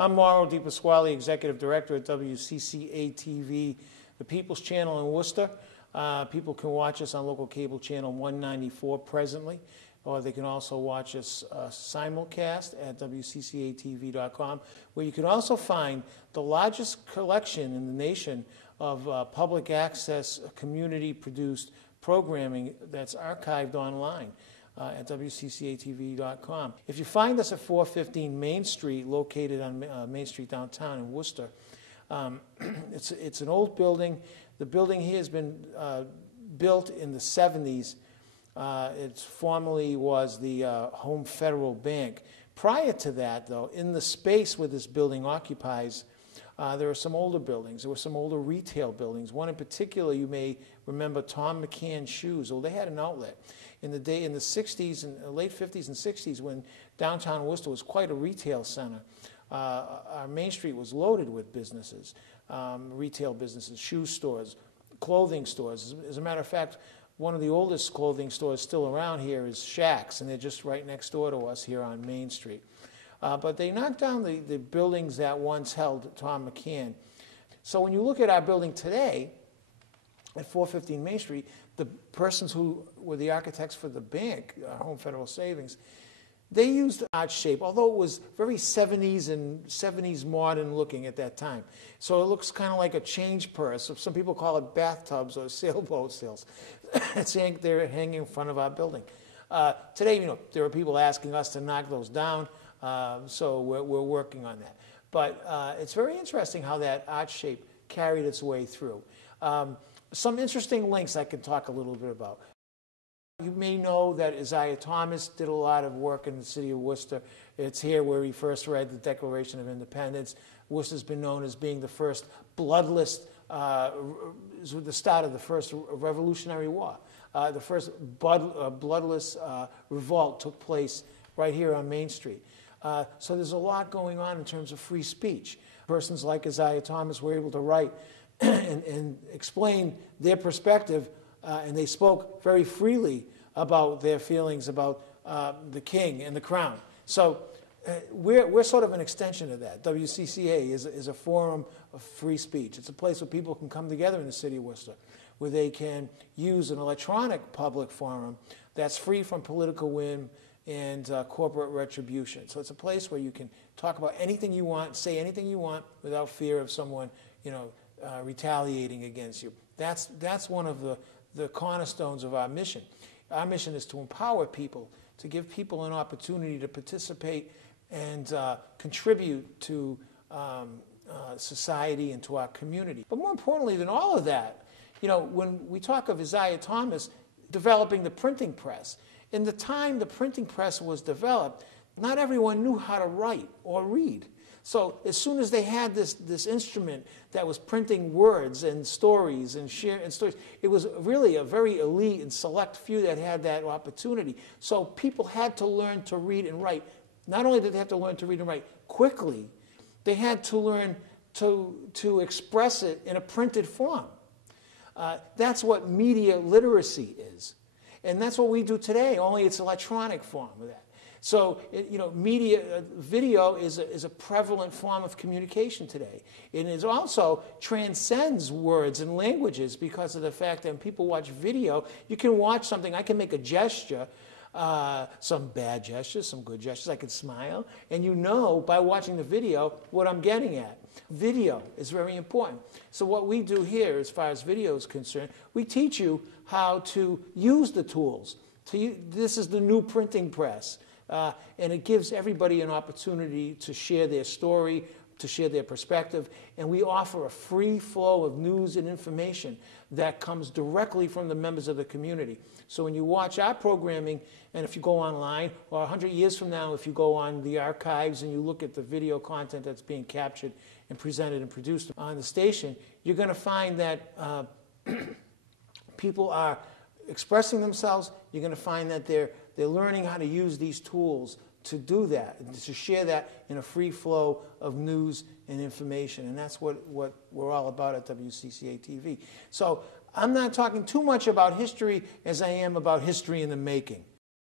I'm Mauro DePasquale, Executive Director at WCCA TV, the People's Channel in Worcester. People can watch us on local cable channel 194 presently, or they can also watch us simulcast at WCCATV.com, where you can also find the largest collection in the nation of public access, community-produced programming that's archived online at WCCATV.com. If you find us at 415 Main Street, located on Main Street downtown in Worcester, it's an old building. The building here has been built in the 70s. It formerly was the Home Federal Bank. Prior to that, though, in the space where this building occupies, there are some older buildings. There were some older retail buildings. One in particular, you may remember, Tom McCann Shoes. Well, they had an outlet. In the 60s and late 50s and 60s, when downtown Worcester was quite a retail center, our Main Street was loaded with businesses, retail businesses, shoe stores, clothing stores. As a matter of fact, one of the oldest clothing stores still around here is Shaq's, and they're just right next door to us here on Main Street. But they knocked down the buildings that once held Tom McCann. So when you look at our building today at 415 Main Street, the persons who were the architects for the bank, Home Federal Savings, they used the arch shape, although it was very 70s and 70s modern looking at that time. So it looks kind of like a change purse. Some people call it bathtubs or sailboat sails. They're hanging in front of our building. Today, there are people asking us to knock those down, so we're working on that. But it's very interesting how that arch shape carried its way through. Some interesting links I could talk a little bit about. You may know that Isaiah Thomas did a lot of work in the city of Worcester. It's here where he first read the Declaration of Independence. Worcester's been known as being the first bloodless, the start of the first Revolutionary War. The first bloodless revolt took place right here on Main Street. So there's a lot going on in terms of free speech. Persons like Isaiah Thomas were able to write and explain their perspective, and they spoke very freely about their feelings about the king and the crown. So we're sort of an extension of that. WCCA is a forum of free speech. It's a place where people can come together in the city of Worcester, where they can use an electronic public forum that's free from political whim and corporate retribution. So it's a place where you can talk about anything you want, say anything you want, without fear of someone, retaliating against you. That's one of the cornerstones of our mission. Our mission is to empower people, to give people an opportunity to participate and contribute to society and to our community. But more importantly than all of that, when we talk of Isaiah Thomas developing the printing press, in the time the printing press was developed, not everyone knew how to write or read. So as soon as they had this instrument that was printing words and stories and stories, it was really a very elite and select few that had that opportunity. So people had to learn to read and write. Not only did they have to learn to read and write quickly, they had to learn to express it in a printed form. That's what media literacy is. And that's what we do today, only it's electronic form of that. So, video is a prevalent form of communication today. And it also transcends words and languages because of the fact that when people watch video, you can watch something. I can make a gesture, some bad gestures, some good gestures. I can smile. And by watching the video what I'm getting at. Video is very important. So what we do here, as far as video is concerned, we teach you how to use the tools. This is the new printing press. And it gives everybody an opportunity to share their story, to share their perspective, and we offer a free flow of news and information that comes directly from the members of the community. So when you watch our programming, and if you go online, or 100 years from now, if you go on the archives and you look at the video content that's being captured and presented and produced on the station, you're going to find that people are expressing themselves. You're going to find that they're learning how to use these tools to do that, and to share that in a free flow of news and information. And that's what we're all about at WCCA TV. So I'm not talking too much about history as I am about history in the making.